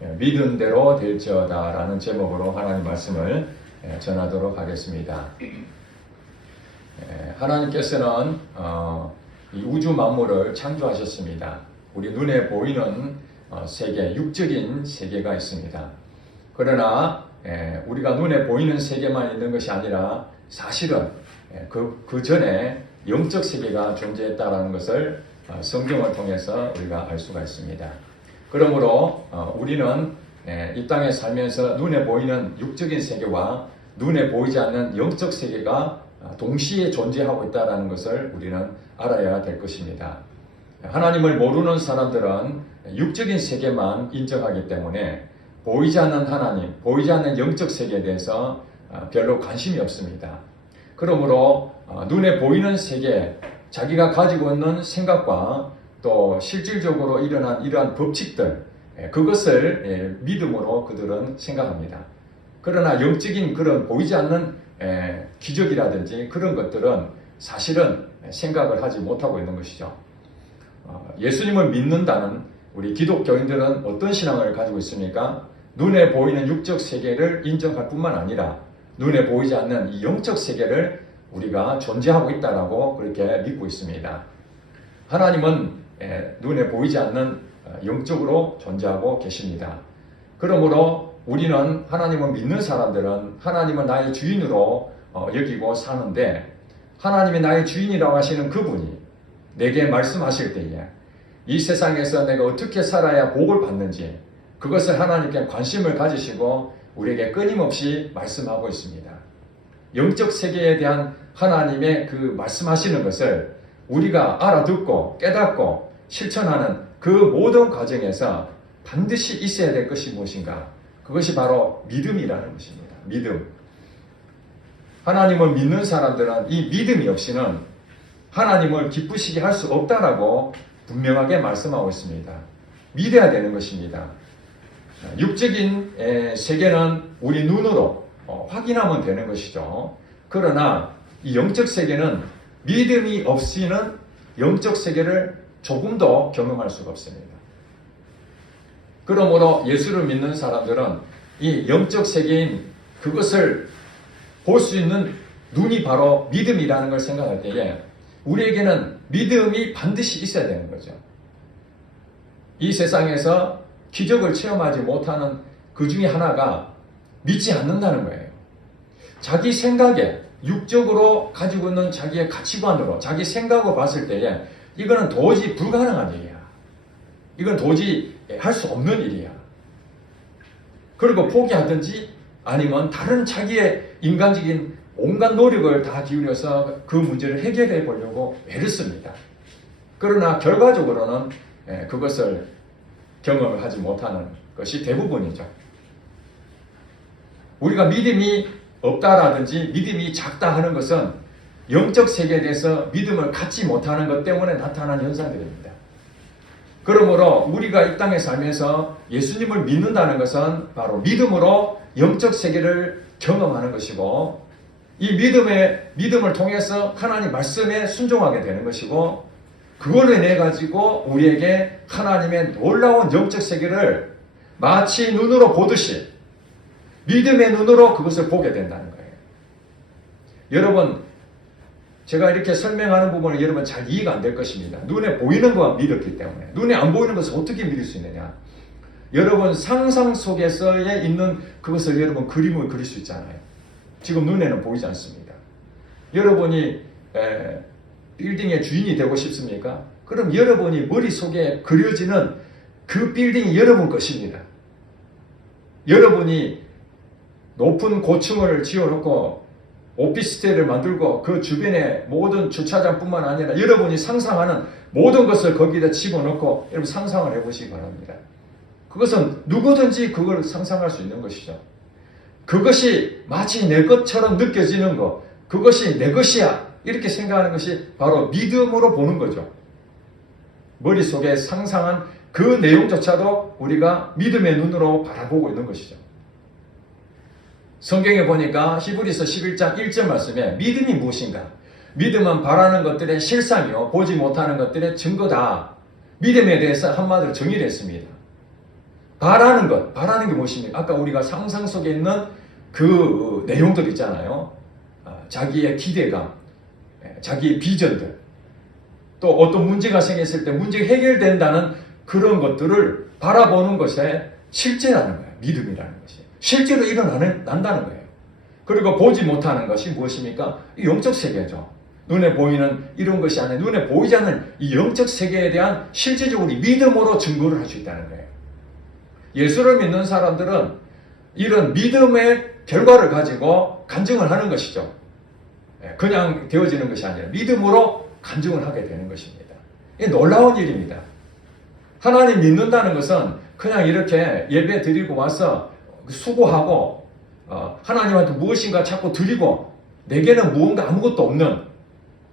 믿은 대로 될지어다 라는 제목으로 하나님 말씀을 전하도록 하겠습니다. 하나님께서는 이 우주 만물을 창조하셨습니다. 우리 눈에 보이는 세계, 육적인 세계가 있습니다. 그러나 우리가 눈에 보이는 세계만 있는 것이 아니라 사실은 그 전에 영적 세계가 존재했다는 것을 성경을 통해서 우리가 알 수가 있습니다. 그러므로 우리는 이 땅에 살면서 눈에 보이는 육적인 세계와 눈에 보이지 않는 영적 세계가 동시에 존재하고 있다는 것을 우리는 알아야 될 것입니다. 하나님을 모르는 사람들은 육적인 세계만 인정하기 때문에 보이지 않는 하나님, 보이지 않는 영적 세계에 대해서 별로 관심이 없습니다. 그러므로 눈에 보이는 세계, 자기가 가지고 있는 생각과 또 실질적으로 일어난 이러한 법칙들, 그것을 믿음으로 그들은 생각합니다. 그러나 영적인 그런 보이지 않는 기적이라든지 그런 것들은 사실은 생각을 하지 못하고 있는 것이죠. 예수님을 믿는다는 우리 기독교인들은 어떤 신앙을 가지고 있습니까? 눈에 보이는 육적 세계를 인정할 뿐만 아니라 눈에 보이지 않는 이 영적 세계를 우리가 존재하고 있다라고 그렇게 믿고 있습니다. 하나님은 눈에 보이지 않는 영적으로 존재하고 계십니다. 그러므로 우리는 하나님을 믿는 사람들은 하나님을 나의 주인으로 여기고 사는데, 하나님이 나의 주인이라고 하시는 그분이 내게 말씀하실 때에 이 세상에서 내가 어떻게 살아야 복을 받는지 그것을 하나님께 관심을 가지시고 우리에게 끊임없이 말씀하고 있습니다. 영적 세계에 대한 하나님의 그 말씀하시는 것을 우리가 알아듣고 깨닫고 실천하는 그 모든 과정에서 반드시 있어야 될 것이 무엇인가? 그것이 바로 믿음이라는 것입니다. 믿음. 하나님을 믿는 사람들은 이 믿음이 없이는 하나님을 기쁘시게 할 수 없다라고 분명하게 말씀하고 있습니다. 믿어야 되는 것입니다. 육적인 세계는 우리 눈으로 확인하면 되는 것이죠. 그러나 이 영적 세계는 믿음이 없이는 영적 세계를 조금도 경험할 수가 없습니다. 그러므로 예수를 믿는 사람들은 이 영적 세계인 그것을 볼 수 있는 눈이 바로 믿음이라는 걸 생각할 때에 우리에게는 믿음이 반드시 있어야 되는 거죠. 이 세상에서 기적을 체험하지 못하는 그 중에 하나가 믿지 않는다는 거예요. 자기 생각에 육적으로 가지고 있는 자기의 가치관으로 자기 생각을 봤을 때에 이거는 도저히 불가능한 일이야. 이건 도저히 할 수 없는 일이야. 그리고 포기하든지 아니면 다른 자기의 인간적인 온갖 노력을 다 기울여서 그 문제를 해결해 보려고 애를 씁니다. 그러나 결과적으로는 그것을 경험을 하지 못하는 것이 대부분이죠. 우리가 믿음이 없다라든지 믿음이 작다 하는 것은 영적 세계에 대해서 믿음을 갖지 못하는 것 때문에 나타난 현상들입니다. 그러므로 우리가 이 땅에 살면서 예수님을 믿는다는 것은 바로 믿음으로 영적 세계를 경험하는 것이고, 이 믿음을 통해서 하나님 말씀에 순종하게 되는 것이고, 그걸로 인해 가지고 우리에게 하나님의 놀라운 영적 세계를 마치 눈으로 보듯이 믿음의 눈으로 그것을 보게 된다는 거예요. 여러분, 제가 이렇게 설명하는 부분은 여러분 잘 이해가 안 될 것입니다. 눈에 보이는 것만 믿었기 때문에. 눈에 안 보이는 것을 어떻게 믿을 수 있느냐? 여러분 상상 속에서에 있는 그것을 여러분 그림을 그릴 수 있잖아요. 지금 눈에는 보이지 않습니다. 여러분이 빌딩의 주인이 되고 싶습니까? 그럼 여러분이 머릿속에 그려지는 그 빌딩이 여러분 것입니다. 여러분이 높은 고층을 지어놓고 오피스텔을 만들고 그 주변에 모든 주차장뿐만 아니라 여러분이 상상하는 모든 것을 거기다 집어넣고 여러분 상상을 해보시기 바랍니다. 그것은 누구든지 그걸 상상할 수 있는 것이죠. 그것이 마치 내 것처럼 느껴지는 것, 그것이 내 것이야 이렇게 생각하는 것이 바로 믿음으로 보는 거죠. 머릿속에 상상한 그 내용조차도 우리가 믿음의 눈으로 바라보고 있는 것이죠. 성경에 보니까 히브리서 11장 1절 말씀에 믿음이 무엇인가? 믿음은 바라는 것들의 실상이요 보지 못하는 것들의 증거다. 믿음에 대해서 한마디로 정의를 했습니다. 바라는 게 무엇입니까? 아까 우리가 상상 속에 있는 그 내용들 있잖아요. 자기의 기대감, 자기의 비전들, 또 어떤 문제가 생겼을 때 문제가 해결된다는 그런 것들을 바라보는 것에 실제라는 거예요. 믿음이라는 것이. 실제로 난다는 거예요. 그리고 보지 못하는 것이 무엇입니까? 이 영적 세계죠. 눈에 보이는 이런 것이 아니라 눈에 보이지 않는 이 영적 세계에 대한 실제적으로 믿음으로 증거를 할 수 있다는 거예요. 예수를 믿는 사람들은 이런 믿음의 결과를 가지고 간증을 하는 것이죠. 그냥 되어지는 것이 아니라 믿음으로 간증을 하게 되는 것입니다. 이게 놀라운 일입니다. 하나님 믿는다는 것은 그냥 이렇게 예배 드리고 와서 수고하고 하나님한테 무엇인가 자꾸 드리고 내게는 무언가 아무것도 없는,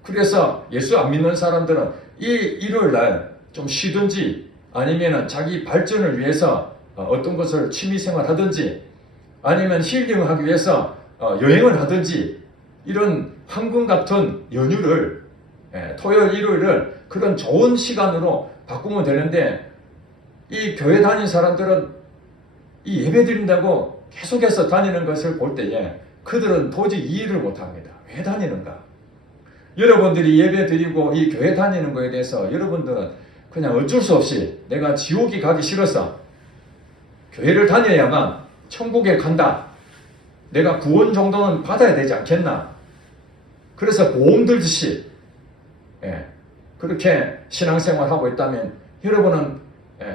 그래서 예수 안 믿는 사람들은 이 일요일날 좀 쉬든지 아니면 자기 발전을 위해서 어떤 것을 취미생활 하든지 아니면 힐링을 하기 위해서 여행을 하든지 이런 황금 같은 연휴를 토요일 일요일을 그런 좋은 시간으로 바꾸면 되는데, 이 교회 다니는 사람들은 이 예배 드린다고 계속해서 다니는 것을 볼 때에 그들은 도저히 이해를 못합니다. 왜 다니는가? 여러분들이 예배 드리고 이 교회 다니는 것에 대해서 여러분들은 그냥 어쩔 수 없이 내가 지옥이 가기 싫어서 교회를 다녀야만 천국에 간다, 내가 구원 정도는 받아야 되지 않겠나, 그래서 보험 들듯이 그렇게 신앙생활하고 있다면 여러분은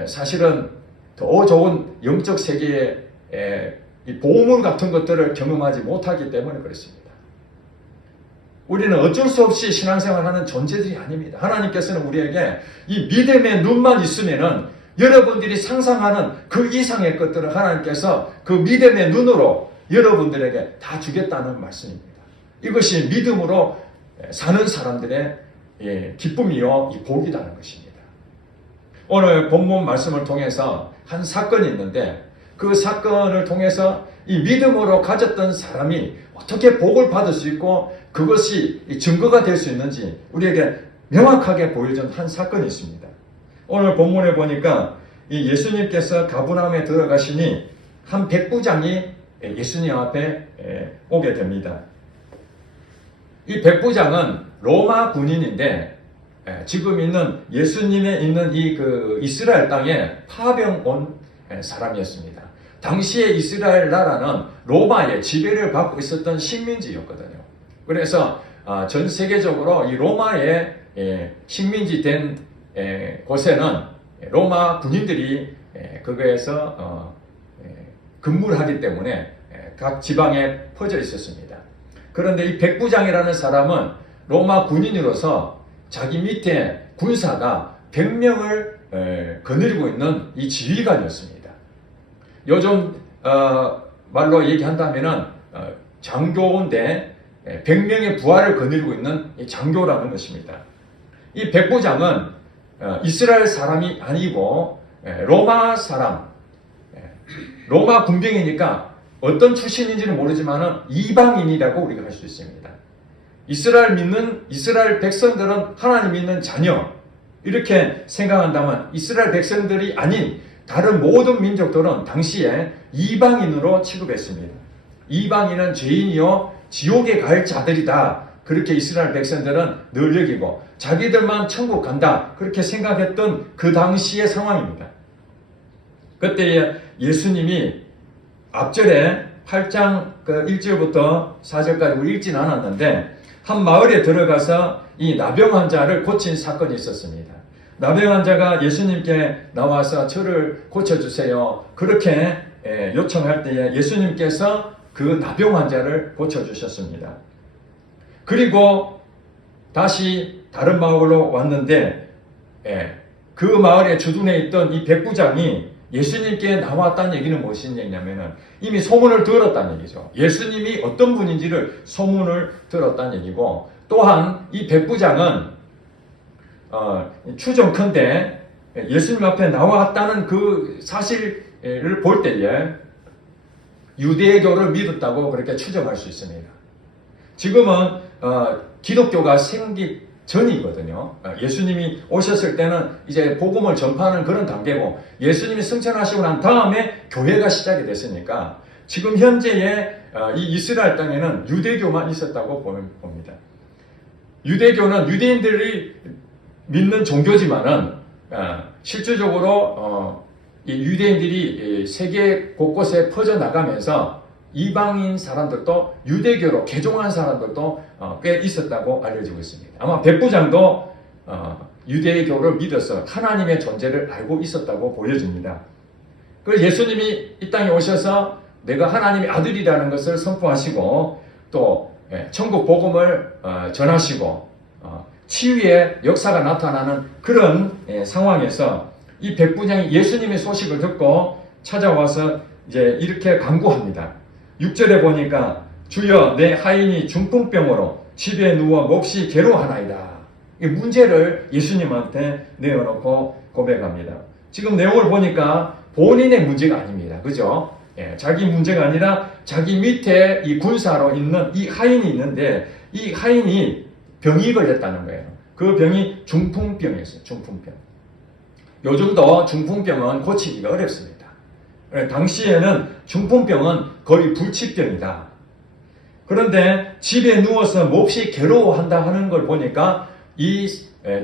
사실은 더 좋은 영적 세계의 이 보물 같은 것들을 경험하지 못하기 때문에 그렇습니다. 우리는 어쩔 수 없이 신앙생활하는 존재들이 아닙니다. 하나님께서는 우리에게 이 믿음의 눈만 있으면은 여러분들이 상상하는 그 이상의 것들을 하나님께서 그 믿음의 눈으로 여러분들에게 다 주겠다는 말씀입니다. 이것이 믿음으로 사는 사람들의 기쁨이요 이 복이라는 것입니다. 오늘 본문 말씀을 통해서 한 사건이 있는데, 그 사건을 통해서 이 믿음으로 가졌던 사람이 어떻게 복을 받을 수 있고 그것이 증거가 될 수 있는지 우리에게 명확하게 보여준 한 사건이 있습니다. 오늘 본문에 보니까 이 예수님께서 가버나움에 들어가시니 한 백부장이 예수님 앞에 오게 됩니다. 이 백부장은 로마 군인인데 지금 있는 예수님의 있는 이 그 이스라엘 땅에 파병 온 사람이었습니다. 당시에 이스라엘 나라는 로마의 지배를 받고 있었던 식민지였거든요. 그래서 전 세계적으로 이 로마의 식민지 된 곳에는 로마 군인들이 거기에서 근무를 하기 때문에 각 지방에 퍼져 있었습니다. 그런데 이 백부장이라는 사람은 로마 군인으로서 자기 밑에 군사가 100명을 거느리고 있는 이 지휘관이었습니다. 요즘 말로 얘기한다면은 장교인데 100명의 부하를 거느리고 있는 장교라는 것입니다. 이 백부장은 이스라엘 사람이 아니고 로마 사람, 로마 군병이니까 어떤 출신인지는 모르지만 이방인이라고 우리가 할 수 있습니다. 이스라엘 백성들은 하나님 믿는 자녀 이렇게 생각한다면 이스라엘 백성들이 아닌 다른 모든 민족들은 당시에 이방인으로 취급했습니다. 이방인은 죄인이요 지옥에 갈 자들이다, 그렇게 이스라엘 백성들은 늘 여기고 자기들만 천국 간다 그렇게 생각했던 그 당시의 상황입니다. 그때 예수님이 앞절에 8장 1절부터 4절까지 우리 읽진 않았는데 한 마을에 들어가서 이 나병 환자를 고친 사건이 있었습니다. 나병 환자가 예수님께 나와서 저를 고쳐주세요 그렇게 요청할 때에 예수님께서 그 나병 환자를 고쳐주셨습니다. 그리고 다시 다른 마을로 왔는데 그 마을에 주둔해 있던 이 백부장이 예수님께 나왔다는 얘기는 무슨 얘기냐면은 이미 소문을 들었다는 얘기죠. 예수님이 어떤 분인지를 소문을 들었다는 얘기고, 또한 이 백부장은 추정컨대 예수님 앞에 나왔다는 그 사실을 볼 때에 유대교를 믿었다고 그렇게 추정할 수 있습니다. 지금은 기독교가 전이거든요. 예수님이 오셨을 때는 이제 복음을 전파하는 그런 단계고, 예수님이 승천하시고 난 다음에 교회가 시작이 됐으니까 지금 현재의 이 이스라엘 땅에는 유대교만 있었다고 봅니다. 유대교는 유대인들이 믿는 종교지만은 실질적으로 이 유대인들이 세계 곳곳에 퍼져나가면서 이방인 사람들도 유대교로 개종한 사람들도 꽤 있었다고 알려지고 있습니다. 아마 백부장도 유대교를 믿어서 하나님의 존재를 알고 있었다고 보여집니다. 그래서 예수님이 이 땅에 오셔서 내가 하나님의 아들이라는 것을 선포하시고 또 천국 복음을 전하시고 치유의 역사가 나타나는 그런 상황에서 이 백부장이 예수님의 소식을 듣고 찾아와서 이제 이렇게 간구합니다. 6절에 보니까 주여 내 하인이 중풍병으로 집에 누워 몹시 괴로워하나이다. 이 문제를 예수님한테 내어놓고 고백합니다. 지금 내용을 보니까 본인의 문제가 아닙니다. 그죠? 자기 문제가 아니라 자기 밑에 이 군사로 있는 이 하인이 있는데 이 하인이 병이 걸렸다는 거예요. 그 병이 중풍병이었어요. 중풍병. 요즘도 중풍병은 고치기가 어렵습니다. 당시에는 중풍병은 거의 불치병이다. 그런데 집에 누워서 몹시 괴로워한다 하는 걸 보니까 이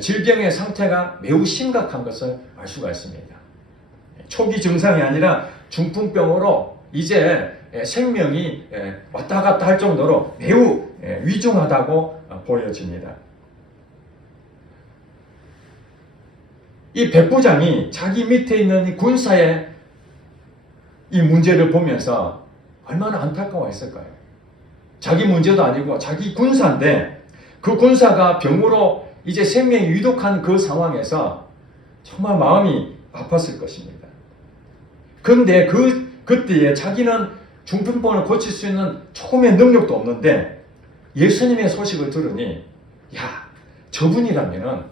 질병의 상태가 매우 심각한 것을 알 수가 있습니다. 초기 증상이 아니라 중풍병으로 이제 생명이 왔다 갔다 할 정도로 매우 위중하다고 보여집니다. 이 백부장이 자기 밑에 있는 이 군사의 이 문제를 보면서 얼마나 안타까워했을까요? 자기 문제도 아니고 자기 군사인데 그 군사가 병으로 이제 생명이 위독한 그 상황에서 정말 마음이 아팠을 것입니다. 그런데 그때에 자기는 중풍병을 고칠 수 있는 조금의 능력도 없는데 예수님의 소식을 들으니 야, 저분이라면은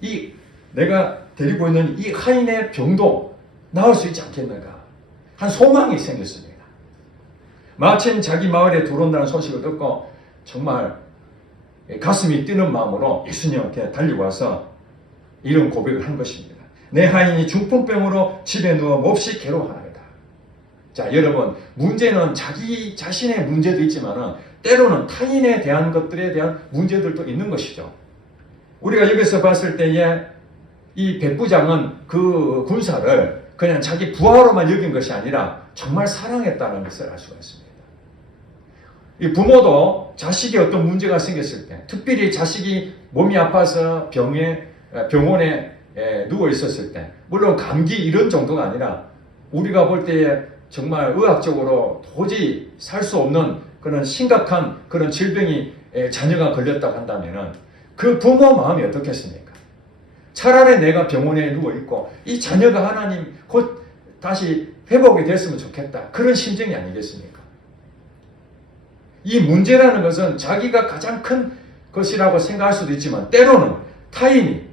이 내가 데리고 있는 이 하인의 병도 나을 수 있지 않겠는가 한 소망이 생겼습니다. 마침 자기 마을에 들어온다는 소식을 듣고 정말 가슴이 뛰는 마음으로 예수님한테 달려와서 이런 고백을 한 것입니다. 내 하인이 중풍병으로 집에 누워 몹시 괴로워하나이다. 자, 여러분, 문제는 자기 자신의 문제도 있지만은 때로는 타인에 대한 것들에 대한 문제들도 있는 것이죠. 우리가 여기서 봤을 때에 이 백부장은 그 군사를 그냥 자기 부하로만 여긴 것이 아니라 정말 사랑했다는 것을 알 수가 있습니다. 이 부모도 자식이 어떤 문제가 생겼을 때, 특별히 자식이 몸이 아파서 병원에 누워 있었을 때, 물론 감기 이런 정도가 아니라 우리가 볼 때에 정말 의학적으로 도저히 살 수 없는 그런 심각한 그런 질병이 자녀가 걸렸다고 한다면은 그 부모 마음이 어떻겠습니까? 차라리 내가 병원에 누워있고 이 자녀가 하나님 곧 다시 회복이 됐으면 좋겠다. 그런 심정이 아니겠습니까? 이 문제라는 것은 자기가 가장 큰 것이라고 생각할 수도 있지만 때로는 타인이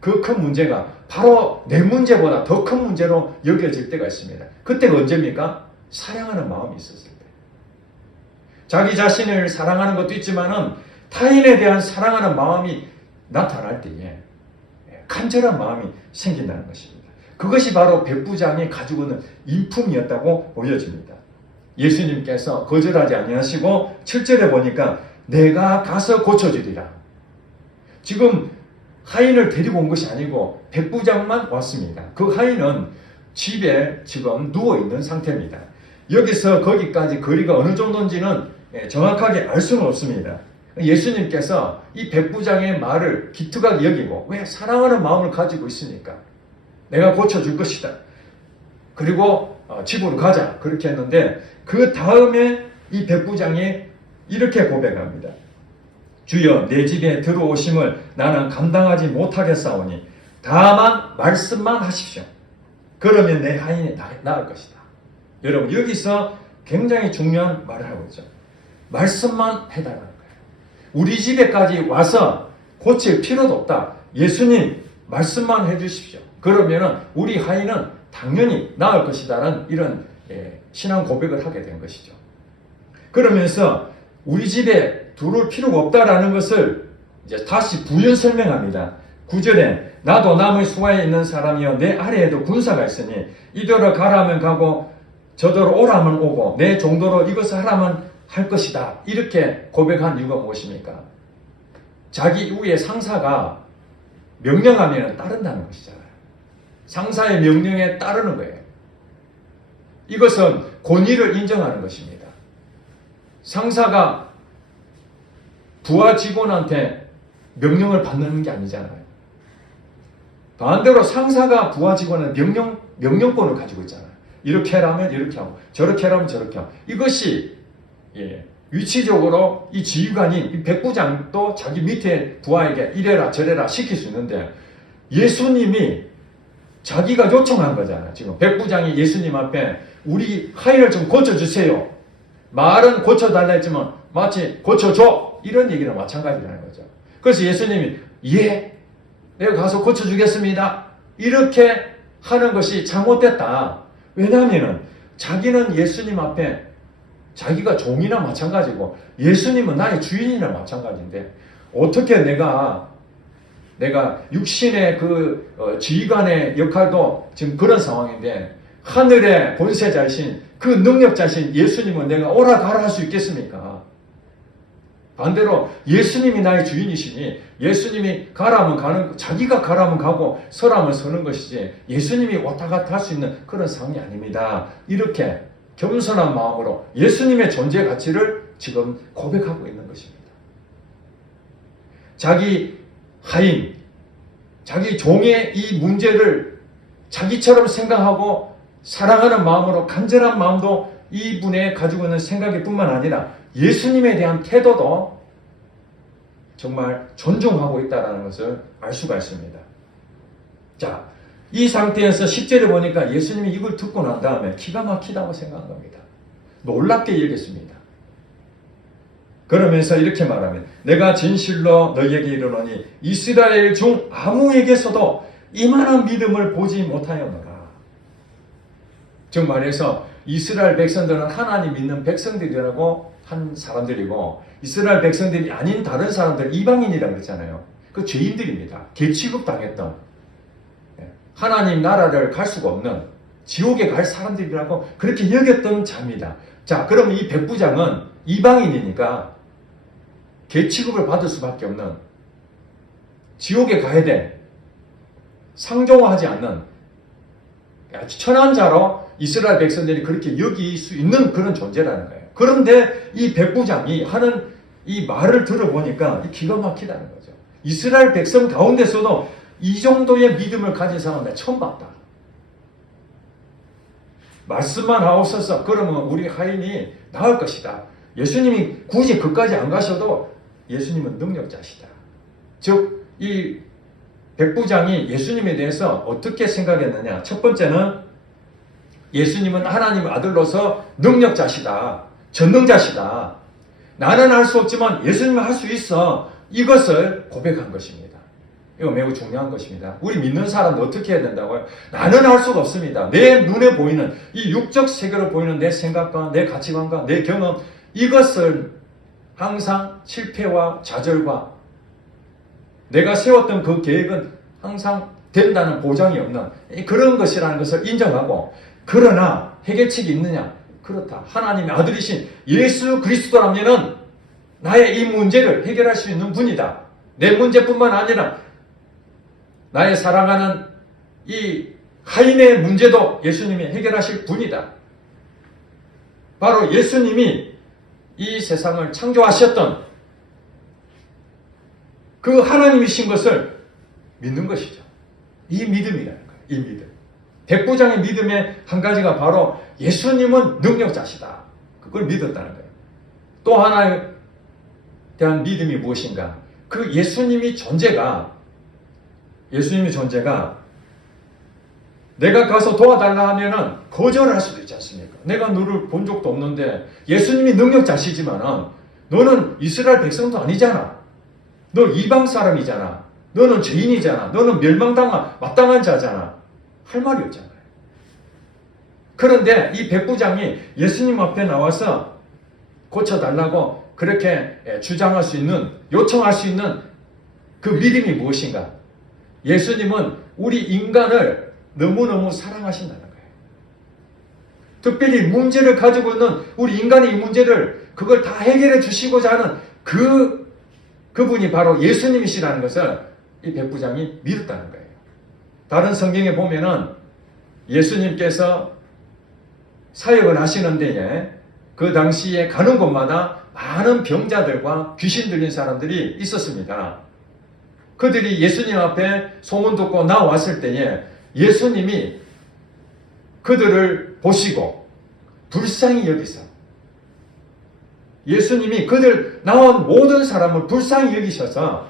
그 큰 문제가 바로 내 문제보다 더 큰 문제로 여겨질 때가 있습니다. 그때가 언제입니까? 사랑하는 마음이 있었을 때. 자기 자신을 사랑하는 것도 있지만은 타인에 대한 사랑하는 마음이 나타날 때에 간절한 마음이 생긴다는 것입니다. 그것이 바로 백부장이 가지고 있는 인품이었다고 보여집니다. 예수님께서 거절하지 아니하시고 7절에 보니까 내가 가서 고쳐주리라. 지금 하인을 데리고 온 것이 아니고 백부장만 왔습니다. 그 하인은 집에 지금 누워있는 상태입니다. 여기서 거기까지 거리가 어느 정도인지는 정확하게 알 수는 없습니다. 예수님께서 이 백부장의 말을 기특하게 여기고 왜 사랑하는 마음을 가지고 있으니까 내가 고쳐줄 것이다. 그리고 집으로 가자. 그렇게 했는데 그 다음에 이 백부장이 이렇게 고백합니다. 주여 내 집에 들어오심을 나는 감당하지 못하겠사오니 다만 말씀만 하십시오. 그러면 내 하인이 나을 것이다. 여러분 여기서 굉장히 중요한 말을 하고 있죠. 말씀만 해달라는 거예요. 우리 집에까지 와서 고칠 필요도 없다. 예수님 말씀만 해주십시오. 그러면 우리 하인은 당연히 나을 것이다라는 이런 신앙 고백을 하게 된 것이죠. 그러면서 우리 집에 들어올 필요가 없다라는 것을 이제 다시 부연 설명합니다. 9절에 나도 남의 수하에 있는 사람이여 내 아래에도 군사가 있으니 이대로 가라면 가고 저더러 오라면 오고 내 정도로 이것을 하라면 할 것이다. 이렇게 고백한 이유가 무엇입니까? 자기 위에 상사가 명령하면 따른다는 것이잖아요. 상사의 명령에 따르는 거예요. 이것은 권위를 인정하는 것입니다. 상사가 부하 직원한테 명령을 받는 게 아니잖아요. 반대로 상사가 부하 직원한테 명령권을 가지고 있잖아요. 이렇게 하라면 이렇게 하고 저렇게 하라면 저렇게 하고 이것이 위치적으로 이 지휘관인 이 백부장도 자기 밑에 부하에게 이래라 저래라 시킬 수 있는데 예수님이 자기가 요청한 거잖아요. 지금 백부장이 예수님 앞에 우리 하인을 좀 고쳐주세요. 말은 고쳐달라 했지만 마치 고쳐줘 이런 얘기랑 마찬가지라는 거죠. 그래서 예수님이 예 내가 가서 고쳐주겠습니다 이렇게 하는 것이 잘못됐다. 왜냐하면 자기는 예수님 앞에 자기가 종이나 마찬가지고 예수님은 나의 주인이나 마찬가지인데 어떻게 내가 육신의 그 지휘관의 역할도 지금 그런 상황인데 하늘의 권세자이신 그 능력자신 예수님은 내가 오라 가라 할 수 있겠습니까? 반대로 예수님이 나의 주인이시니 예수님이 가라면 가는 자기가 가라면 가고 서라면 서는 것이지 예수님이 왔다 갔다 할 수 있는 그런 상황이 아닙니다. 이렇게 겸손한 마음으로 예수님의 존재 가치를 지금 고백하고 있는 것입니다. 자기 하인, 자기 종의 이 문제를 자기처럼 생각하고 사랑하는 마음으로 간절한 마음도 이분의 가지고 있는 생각일 뿐만 아니라 예수님에 대한 태도도 정말 존중하고 있다는 것을 알 수가 있습니다. 자, 이 상태에서 10절에 보니까 예수님이 이걸 듣고 난 다음에 기가 막히다고 생각한 겁니다. 놀랍게 여겼습니다. 그러면서 이렇게 말하면 내가 진실로 너희에게 이르노니 이스라엘 중 아무에게서도 이만한 믿음을 보지 못하였노라. 즉 말해서 이스라엘 백성들은 하나님 믿는 백성들이라고 한 사람들이고 이스라엘 백성들이 아닌 다른 사람들 이방인이라고 그랬잖아요. 그 죄인들입니다. 개취급 당했던 하나님 나라를 갈 수가 없는 지옥에 갈 사람들이라고 그렇게 여겼던 자입니다. 자, 그럼 이 백부장은 이방인이니까 개취급을 받을 수밖에 없는 지옥에 가야 돼 상종하지 않는 아주 천한 자로 이스라엘 백성들이 그렇게 여길 수 있는 그런 존재라는 거예요. 그런데 이 백부장이 하는 이 말을 들어보니까 기가 막히다는 거죠. 이스라엘 백성 가운데서도 이 정도의 믿음을 가진 사람 내가 처음 봤다. 말씀만 하옵소서. 그러면 우리 하인이 나을 것이다. 예수님이 굳이 그까지 안 가셔도 예수님은 능력자시다. 즉, 이 백부장이 예수님에 대해서 어떻게 생각했느냐. 첫 번째는 예수님은 하나님의 아들로서 능력자시다. 전능자시다. 나는 할 수 없지만 예수님은 할 수 있어. 이것을 고백한 것입니다. 이거 매우 중요한 것입니다. 우리 믿는 사람도 어떻게 해야 된다고요? 나는 할 수가 없습니다. 내 눈에 보이는 이 육적 세계로 보이는 내 생각과 내 가치관과 내 경험 이것을 항상 실패와 좌절과 내가 세웠던 그 계획은 항상 된다는 보장이 없는 그런 것이라는 것을 인정하고 그러나 해결책이 있느냐? 그렇다. 하나님의 아들이신 예수 그리스도라면은 나의 이 문제를 해결할 수 있는 분이다. 내 문제뿐만 아니라 나의 사랑하는 이 하인의 문제도 예수님이 해결하실 분이다. 바로 예수님이 이 세상을 창조하셨던 그 하나님이신 것을 믿는 것이죠. 이 믿음이라는 거예요. 이 믿음. 백부장의 믿음의 한 가지가 바로 예수님은 능력자시다. 그걸 믿었다는 거예요. 또 하나에 대한 믿음이 무엇인가? 그 예수님의 존재가 내가 가서 도와달라 하면은 거절할 수도 있지 않습니까? 내가 너를 본 적도 없는데 예수님이 능력자시지만은 너는 이스라엘 백성도 아니잖아. 너 이방 사람이잖아. 너는 죄인이잖아. 너는 마땅한 자잖아. 할 말이 없잖아요. 그런데 이 백부장이 예수님 앞에 나와서 고쳐달라고 그렇게 주장할 수 있는, 요청할 수 있는 그 믿음이 무엇인가? 예수님은 우리 인간을 너무너무 사랑하신다는 거예요. 특별히 문제를 가지고 있는 우리 인간의 이 문제를 그걸 다 해결해 주시고자 하는 그분이 바로 예수님이시라는 것을 이 백부장이 믿었다는 거예요. 다른 성경에 보면은 예수님께서 사역을 하시는 데에 그 당시에 가는 곳마다 많은 병자들과 귀신 들린 사람들이 있었습니다. 그들이 예수님 앞에 소문 듣고 나왔을 때에 예수님이 그들을 보시고 불쌍히 여기서 예수님이 그들 나온 모든 사람을 불쌍히 여기셔서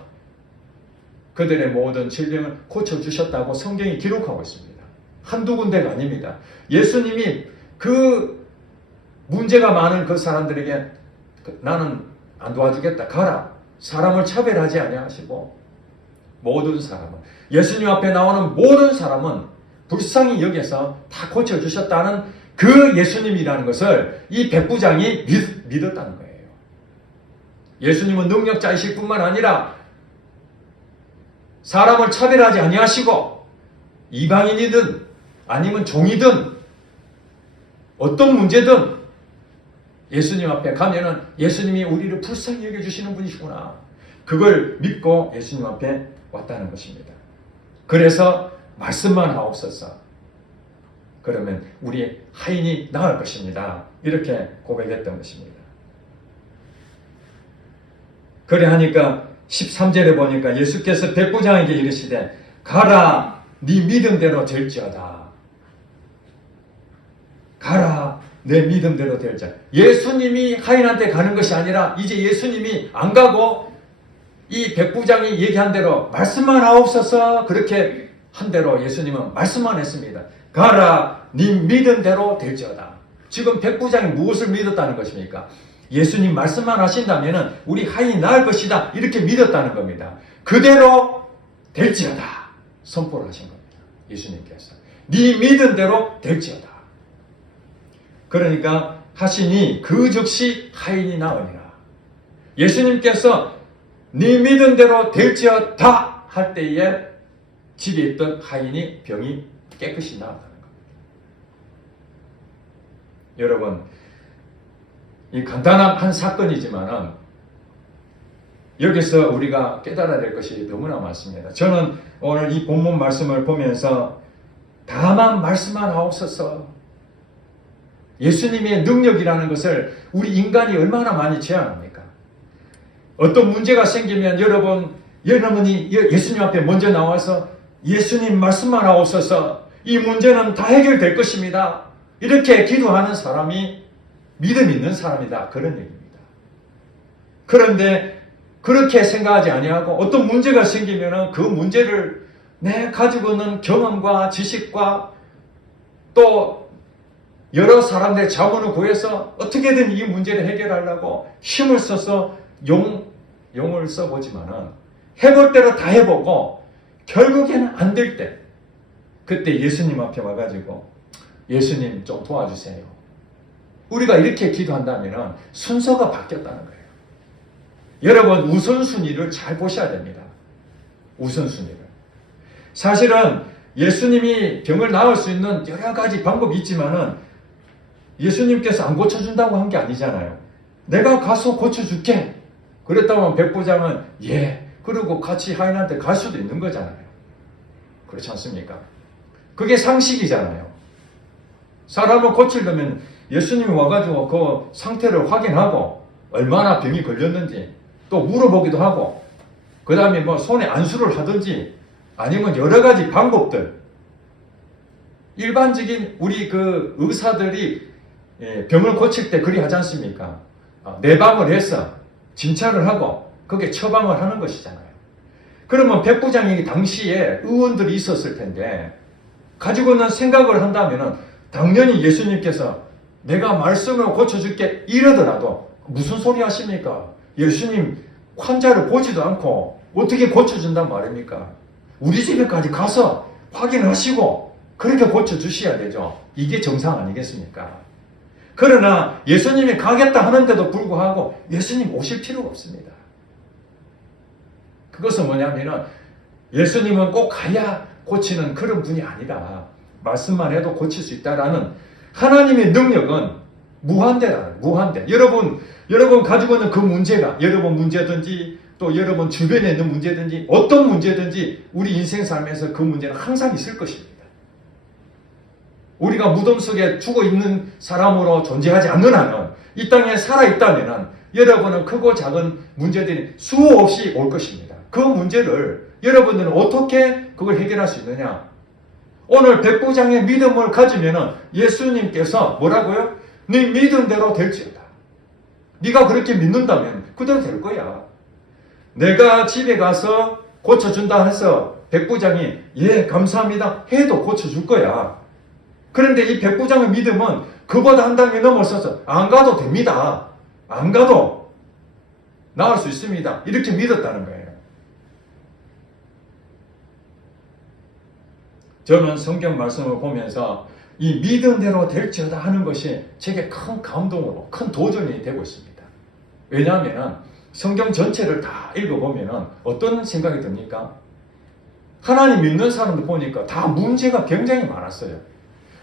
그들의 모든 질병을 고쳐주셨다고 성경이 기록하고 있습니다. 한두 군데가 아닙니다. 예수님이 그 문제가 많은 그 사람들에게 나는 안 도와주겠다. 가라. 사람을 차별하지 아니하시고 모든 사람은 예수님 앞에 나오는 모든 사람은 불쌍히 여겨서 다 고쳐주셨다는 그 예수님이라는 것을 이 백부장이 믿었다는 거예요. 예수님은 능력자이실 뿐만 아니라 사람을 차별하지 아니하시고 이방인이든 아니면 종이든 어떤 문제든 예수님 앞에 가면은 예수님이 우리를 불쌍히 여겨주시는 분이시구나. 그걸 믿고 예수님 앞에 왔다는 것입니다. 그래서 말씀만 하옵소서. 그러면 우리 하인이 나을 것입니다. 이렇게 고백했던 것입니다. 그래 하니까 13절에 보니까 예수께서 백부장에게 이르시되 가라 네 믿음대로 될지어다. 가라 내 믿음대로 될지어다. 예수님이 하인한테 가는 것이 아니라 이제 예수님이 안 가고 이 백부장이 얘기한 대로 말씀만 하옵소서 그렇게 한 대로 예수님은 말씀만 했습니다. 가라 네 믿음대로 될지어다. 지금 백부장이 무엇을 믿었다는 것입니까? 예수님 말씀만 하신다면 우리 하인이 나을 것이다 이렇게 믿었다는 겁니다. 그대로 될지어다 선포를 하신 겁니다. 예수님께서 네 믿은 대로 될지어다. 그러니까 하시니 그 즉시 하인이 나으니라. 예수님께서 네 믿은 대로 될지어다 할 때에 집에 있던 하인이 병이 깨끗이 나았다는 겁니다. 여러분 이 간단한 한 사건이지만은 여기서 우리가 깨달아야 될 것이 너무나 많습니다. 저는 오늘 이 본문 말씀을 보면서 다만 말씀만 하옵소서. 예수님의 능력이라는 것을 우리 인간이 얼마나 많이 제한합니까? 어떤 문제가 생기면 여러분이 예수님 앞에 먼저 나와서 예수님 말씀만 하옵소서. 이 문제는 다 해결될 것입니다. 이렇게 기도하는 사람이 믿음 있는 사람이다. 그런 얘기입니다. 그런데 그렇게 생각하지 아니하고 어떤 문제가 생기면 그 문제를 내 가지고 있는 경험과 지식과 또 여러 사람들의 자문을 구해서 어떻게든 이 문제를 해결하려고 힘을 써서 용을 써보지만은 해볼 대로 다 해보고 결국에는 안 될 때 그때 예수님 앞에 와가지고 예수님 좀 도와주세요. 우리가 이렇게 기도한다면 순서가 바뀌었다는 거예요. 여러분 우선순위를 잘 보셔야 됩니다. 우선순위를. 사실은 예수님이 병을 나을 수 있는 여러 가지 방법이 있지만은 예수님께서 안 고쳐준다고 한 게 아니잖아요. 내가 가서 고쳐줄게. 그랬다면 백부장은 그리고 같이 하인한테 갈 수도 있는 거잖아요. 그렇지 않습니까? 그게 상식이잖아요. 사람을 고치려면 예수님이 와가지고 그 상태를 확인하고 얼마나 병이 걸렸는지 또 물어보기도 하고 그 다음에 뭐 손에 안수를 하든지 아니면 여러 가지 방법들 일반적인 우리 그 의사들이 병을 고칠 때 그리 하지 않습니까? 내방을 해서 진찰을 하고 그게 처방을 하는 것이잖아요. 그러면 백부장이 당시에 의원들이 있었을 텐데 가지고 있는 생각을 한다면 당연히 예수님께서 내가 말씀으로 고쳐줄게 이러더라도 무슨 소리 하십니까? 예수님 환자를 보지도 않고 어떻게 고쳐준단 말입니까? 우리 집에까지 가서 확인하시고 그렇게 고쳐주셔야 되죠. 이게 정상 아니겠습니까? 그러나 예수님이 가겠다 하는데도 불구하고 예수님 오실 필요가 없습니다. 그것은 뭐냐면은 예수님은 꼭 가야 고치는 그런 분이 아니라 말씀만 해도 고칠 수 있다라는 하나님의 능력은 무한대라는 무한대. 여러분 가지고 있는 그 문제가 여러분 문제든지 또 여러분 주변에 있는 문제든지 어떤 문제든지 우리 인생 삶에서 그 문제는 항상 있을 것입니다. 우리가 무덤 속에 죽어 있는 사람으로 존재하지 않는 한은 이 땅에 살아있다면 여러분은 크고 작은 문제들이 수없이 올 것입니다. 그 문제를 여러분들은 어떻게 그걸 해결할 수 있느냐? 오늘 백부장의 믿음을 가지면 예수님께서 뭐라고요? 네 믿은 대로 될지어다. 네가 그렇게 믿는다면 그대로 될 거야. 내가 집에 가서 고쳐준다 해서 백부장이 예 감사합니다 해도 고쳐줄 거야. 그런데 이 백부장의 믿음은 그보다 한 단계 넘어서서 안 가도 됩니다. 안 가도 나을 수 있습니다. 이렇게 믿었다는 거예요. 저는 성경 말씀을 보면서 이 믿은 대로 될지어다 하는 것이 제게 큰 감동으로 큰 도전이 되고 있습니다. 왜냐하면 성경 전체를 다 읽어보면 어떤 생각이 듭니까? 하나님 믿는 사람들 보니까 다 문제가 굉장히 많았어요.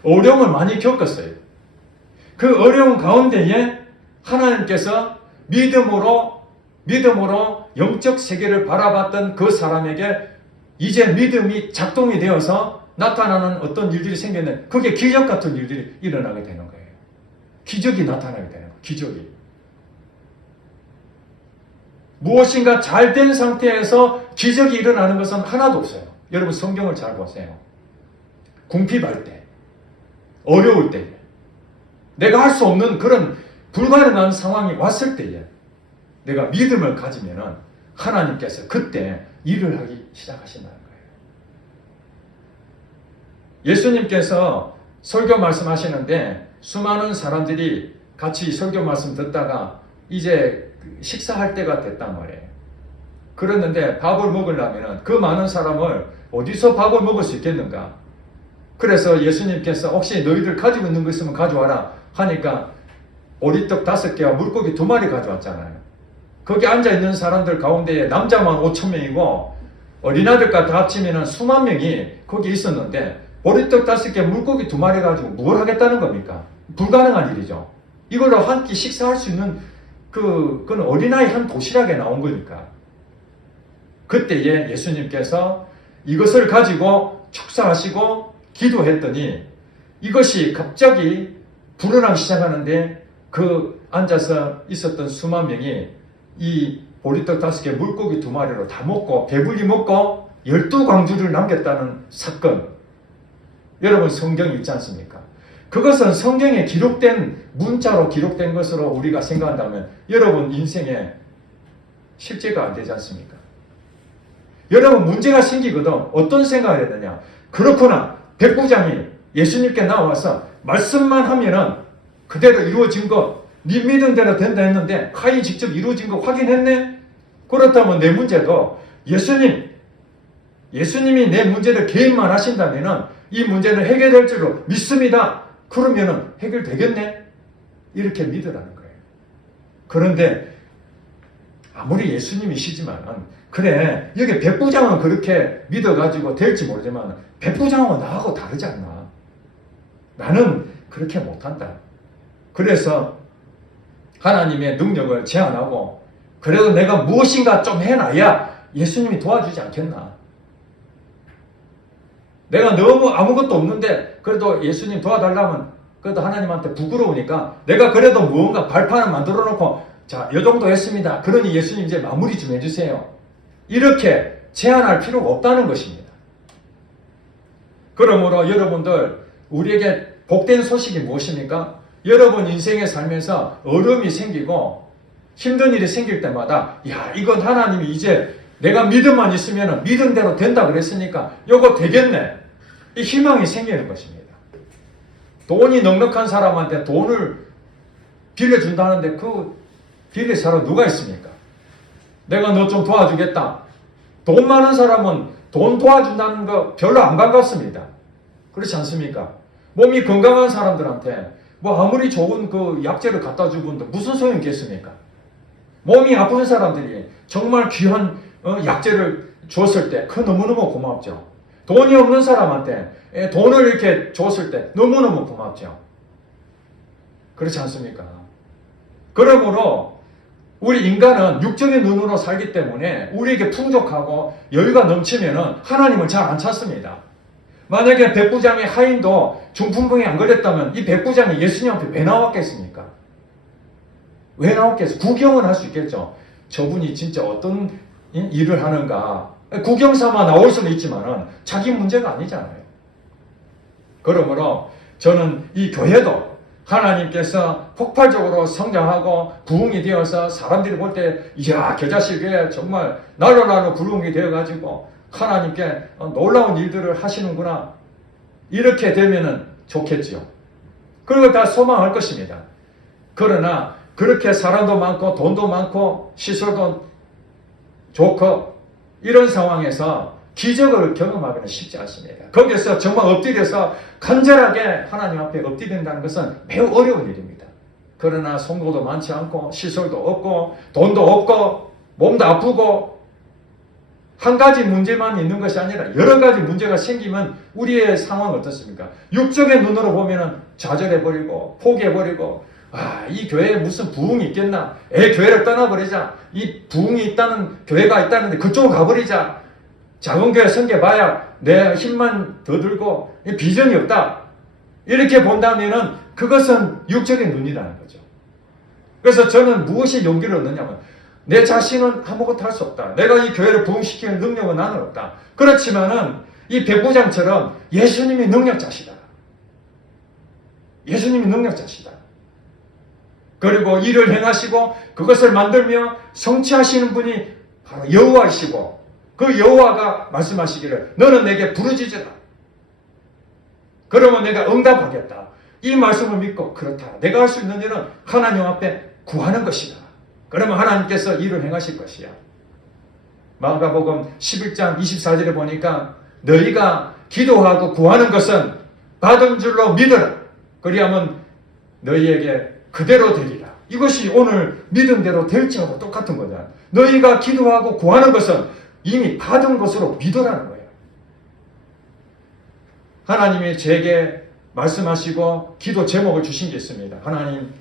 어려움을 많이 겪었어요. 그 어려운 가운데에 하나님께서 믿음으로 영적 세계를 바라봤던 그 사람에게 이제 믿음이 작동이 되어서 나타나는 어떤 일들이 생겼는데 그게 기적 같은 일들이 일어나게 되는 거예요. 기적이 나타나게 되는 거예요. 기적이. 무엇인가 잘된 상태에서 기적이 일어나는 것은 하나도 없어요. 여러분 성경을 잘 보세요. 궁핍할 때, 어려울 때, 내가 할 수 없는 그런 불가능한 상황이 왔을 때에 내가 믿음을 가지면 하나님께서 그때 일을 하기 시작하신다는 거예요. 예수님께서 설교 말씀하시는데 수많은 사람들이 같이 설교 말씀 듣다가 이제 식사할 때가 됐단 말이에요. 그랬는데 밥을 먹으려면 그 많은 사람을 어디서 밥을 먹을 수 있겠는가? 그래서 예수님께서 혹시 너희들 가지고 있는 거 있으면 가져와라 하니까 오리떡 5개와 물고기 2마리 가져왔잖아요. 거기 앉아있는 사람들 가운데 남자만 5,000명이고 어린아들까지 다 합치면 수만 명이 거기 있었는데 보리떡 5개, 물고기 2마리 가지고 뭘 하겠다는 겁니까? 불가능한 일이죠. 이걸로 한 끼 식사할 수 있는 그건 어린아이 한 도시락에 나온 거니까. 그때에 예수님께서 이것을 가지고 축사하시고 기도했더니 이것이 갑자기 불어나기 시작하는데 그 앉아서 있었던 수만 명이 이 보리떡 5개, 물고기 2마리로 다 먹고 배불리 먹고 12광주를 남겼다는 사건. 여러분 성경이 있지 않습니까? 그것은 성경에 기록된 문자로 기록된 것으로 우리가 생각한다면 여러분 인생에 실제가 안 되지 않습니까? 여러분 문제가 생기거든 어떤 생각을 했느냐? 그렇구나. 백부장이 예수님께 나와서 말씀만 하면은 그대로 이루어진 것, 네 믿은 대로 된다 했는데 카인이 직접 이루어진 거 확인했네? 그렇다면 내 문제도 예수님이 내 문제를 개입만 하신다면은 이 문제는 해결될 줄로 믿습니다. 그러면은 해결되겠네? 이렇게 믿으라는 거예요. 그런데 아무리 예수님이시지만 그래 여기 백부장은 그렇게 믿어가지고 될지 모르지만 백부장은 나하고 다르지 않나? 나는 그렇게 못한다. 그래서 하나님의 능력을 제한하고 그래도 내가 무엇인가 좀 해놔야 예수님이 도와주지 않겠나? 내가 너무 아무것도 없는데 그래도 예수님 도와달라면 그래도 하나님한테 부끄러우니까 내가 그래도 무언가 발판을 만들어 놓고 자, 이 정도 했습니다. 그러니 예수님 이제 마무리 좀 해주세요. 이렇게 제한할 필요가 없다는 것입니다. 그러므로 여러분들 우리에게 복된 소식이 무엇입니까? 여러분 인생에 살면서 어려움이 생기고 힘든 일이 생길 때마다 야 이건 하나님이 이제 내가 믿음만 있으면 믿은 대로 된다 그랬으니까 요거 되겠네. 이 희망이 생기는 것입니다. 돈이 넉넉한 사람한테 돈을 빌려준다는데 그 빌릴 사람 누가 있습니까? 내가 너 좀 도와주겠다. 돈 많은 사람은 돈 도와준다는 거 별로 안 반갑습니다. 그렇지 않습니까? 몸이 건강한 사람들한테 뭐 아무리 좋은 그 약재를 갖다 주고 무슨 소용이 있겠습니까? 몸이 아픈 사람들이 정말 귀한 약재를 줬을 때 그 너무너무 고맙죠. 돈이 없는 사람한테 돈을 이렇게 줬을 때 너무너무 고맙죠. 그렇지 않습니까? 그러므로 우리 인간은 육적인 눈으로 살기 때문에 우리에게 풍족하고 여유가 넘치면은 하나님을 잘 안 찾습니다. 만약에 백부장의 하인도 중풍병에 안 걸렸다면 이 백부장이 예수님 앞에 왜 나왔겠습니까? 왜 나왔겠어요? 구경은 할 수 있겠죠. 저분이 진짜 어떤 일을 하는가. 구경 삼아 나올 수는 있지만은 자기 문제가 아니잖아요. 그러므로 저는 이 교회도 하나님께서 폭발적으로 성장하고 부흥이 되어서 사람들이 볼 때 이야 저 자식 교회 정말 날로 부흥이 되어가지고 하나님께 놀라운 일들을 하시는구나. 이렇게 되면은 좋겠죠. 그리고 다 소망할 것입니다. 그러나 그렇게 사람도 많고 돈도 많고 시설도 좋고 이런 상황에서 기적을 경험하기는 쉽지 않습니다. 거기서 정말 엎드려서 간절하게 하나님 앞에 엎드린다는 것은 매우 어려운 일입니다. 그러나 성도도 많지 않고 시설도 없고 돈도 없고 몸도 아프고 한 가지 문제만 있는 것이 아니라 여러 가지 문제가 생기면 우리의 상황은 어떻습니까? 육적인 눈으로 보면 좌절해버리고 포기해버리고 이 교회에 무슨 부흥이 있겠나? 교회를 떠나버리자. 이 부흥이 있다는 교회가 있다는데 그쪽으로 가버리자. 작은 교회 섬겨봐야 내 힘만 더 들고 비전이 없다. 이렇게 본다면은 그것은 육적인 눈이라는 거죠. 그래서 저는 무엇이 용기를 얻느냐면 내 자신은 아무것도 할 수 없다. 내가 이 교회를 부흥시키는 능력은 나는 없다. 그렇지만은 이 백부장처럼 예수님이 능력자시다. 예수님이 능력자시다. 그리고 일을 행하시고 그것을 만들며 성취하시는 분이 바로 여호와이시고 그 여호와가 말씀하시기를 너는 내게 부르짖으라. 그러면 내가 응답하겠다. 이 말씀을 믿고 그렇다. 내가 할 수 있는 일은 하나님 앞에 구하는 것이다. 그러면 하나님께서 일을 행하실 것이야. 마가복음 11장 24절에 보니까 너희가 기도하고 구하는 것은 받은 줄로 믿어라. 그리하면 너희에게 그대로 되리라. 이것이 오늘 믿음대로 될지하고 똑같은 거다. 너희가 기도하고 구하는 것은 이미 받은 것으로 믿으라는 거예요. 하나님이 제게 말씀하시고 기도 제목을 주신 게 있습니다. 하나님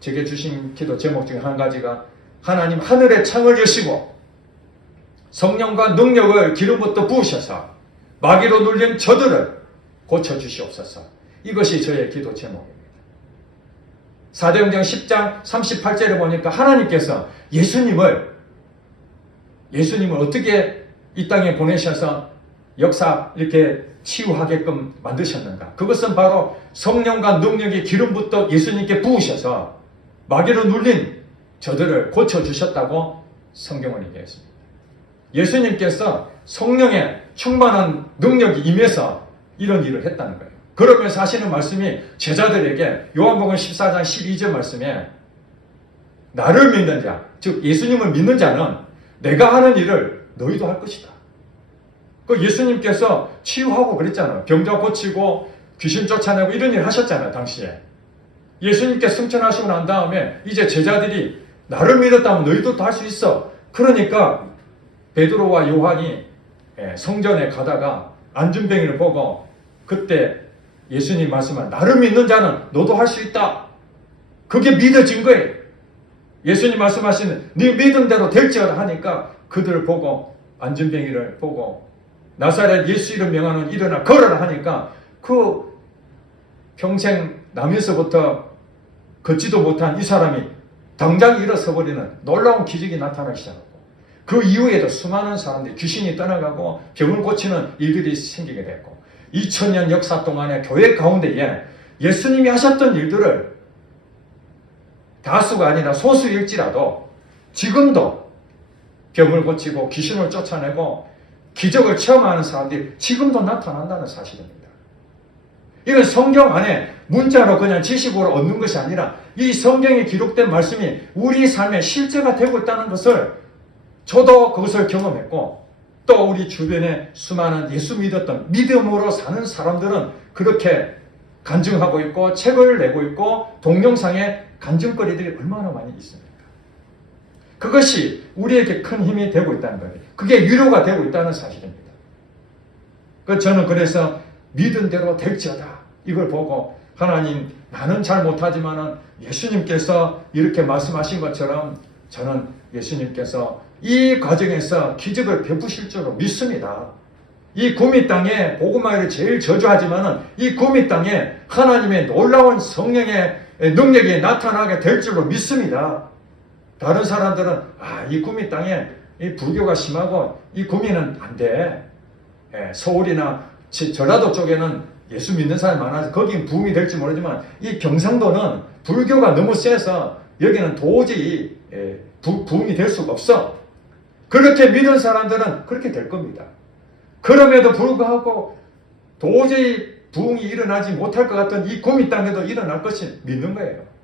제게 주신 기도 제목 중에 한 가지가 하나님 하늘의 창을 여시고 성령과 능력을 기름부터 부으셔서 마귀로 눌린 저들을 고쳐주시옵소서. 이것이 저의 기도 제목입니다. 사도행전 10장 38절에 보니까 하나님께서 예수님을 어떻게 이 땅에 보내셔서 역사 이렇게 치유하게끔 만드셨는가? 그것은 바로 성령과 능력의 기름부터 예수님께 부으셔서 마귀로 눌린 저들을 고쳐주셨다고 성경은 얘기했습니다. 예수님께서 성령의 충만한 능력이 임해서 이런 일을 했다는 거예요. 그러면서 하시는 말씀이 제자들에게 요한복음 14장 12절 말씀에 나를 믿는 자, 즉 예수님을 믿는 자는 내가 하는 일을 너희도 할 것이다. 그 예수님께서 치유하고 그랬잖아요. 병자 고치고 귀신 쫓아내고 이런 일 하셨잖아요. 당시에. 예수님께 승천하시고 난 다음에 이제 제자들이 나를 믿었다면 너희도 할 수 있어. 그러니까 베드로와 요한이 성전에 가다가 안전뱅이를 보고 그때 예수님 말씀은 나를 믿는 자는 너도 할 수 있다. 그게 믿어진 거예요. 예수님 말씀하시는 네 믿은 대로 될지어다 하니까 그들을 보고 안전뱅이를 보고 나사렛 예수 이름 명하는 일어나 걸어라 하니까 그 평생 나면서부터 걷지도 못한 이 사람이 당장 일어서버리는 놀라운 기적이 나타나기 시작하고 그 이후에도 수많은 사람들이 귀신이 떠나가고 병을 고치는 일들이 생기게 됐고 2000년 역사 동안에 교회 가운데에 예수님이 하셨던 일들을 다수가 아니라 소수일지라도 지금도 병을 고치고 귀신을 쫓아내고 기적을 체험하는 사람들이 지금도 나타난다는 사실입니다. 이건 성경 안에 문자로 그냥 지식으로 얻는 것이 아니라 이 성경에 기록된 말씀이 우리 삶의 실제가 되고 있다는 것을 저도 그것을 경험했고 또 우리 주변에 수많은 예수 믿었던 믿음으로 사는 사람들은 그렇게 간증하고 있고 책을 내고 있고 동영상에 간증거리들이 얼마나 많이 있습니까? 그것이 우리에게 큰 힘이 되고 있다는 거예요. 그게 위로가 되고 있다는 사실입니다. 저는 그래서 믿은 대로 될지어다 이걸 보고 하나님 나는 잘 못하지만은 예수님께서 이렇게 말씀하신 것처럼 저는 예수님께서 이 과정에서 기적을 베푸실 줄로 믿습니다. 이 구미 땅에 복음화를 제일 저주하지만은 이 구미 땅에 하나님의 놀라운 성령의 능력이 나타나게 될 줄로 믿습니다. 다른 사람들은 이 구미 땅에 이 불교가 심하고 이 구미는 안 돼. 서울이나 전라도 쪽에는 예수 믿는 사람이 많아서 거긴 부흥이 될지 모르지만 이 경상도는 불교가 너무 세서 여기는 도저히 부흥이 될 수가 없어. 그렇게 믿은 사람들은 그렇게 될 겁니다. 그럼에도 불구하고 도저히 부흥이 일어나지 못할 것 같은 이 구미 땅에도 일어날 것이 믿는 거예요.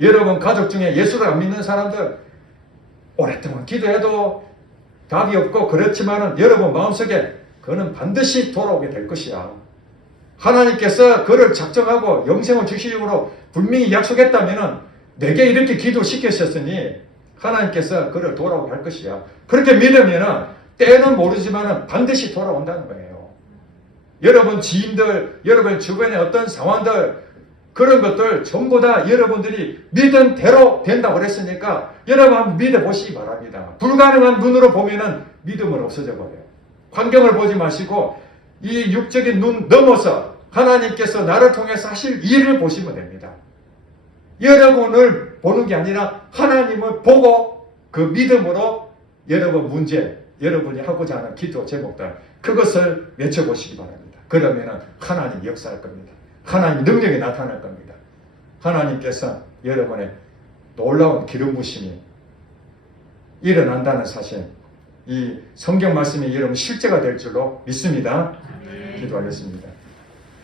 여러분 가족 중에 예수를 안 믿는 사람들 오랫동안 기도해도 답이 없고 그렇지만은 여러분 마음속에 그는 반드시 돌아오게 될 것이야. 하나님께서 그를 작정하고 영생을 주시려고 분명히 약속했다면은 내게 이렇게 기도시켰었으니 하나님께서 그를 돌아오게 할 것이야. 그렇게 믿으면은 때는 모르지만은 반드시 돌아온다는 거예요. 여러분 지인들, 여러분 주변의 어떤 상황들 그런 것들 전부 다 여러분들이 믿은 대로 된다고 그랬으니까 여러분 한번 믿어보시기 바랍니다. 불가능한 눈으로 보면은 믿음은 없어져 버려요. 환경을 보지 마시고 이 육적인 눈 넘어서 하나님께서 나를 통해서 하실 일을 보시면 됩니다. 여러분을 보는 게 아니라 하나님을 보고 그 믿음으로 여러분 문제, 여러분이 하고자 하는 기도 제목들 그것을 외쳐보시기 바랍니다. 그러면 하나님 역사할 겁니다. 하나님 능력이 나타날 겁니다. 하나님께서 여러분의 놀라운 기름 부심이 일어난다는 사실 이 성경 말씀이 여러분 실제가 될 줄로 믿습니다. 기도하겠습니다.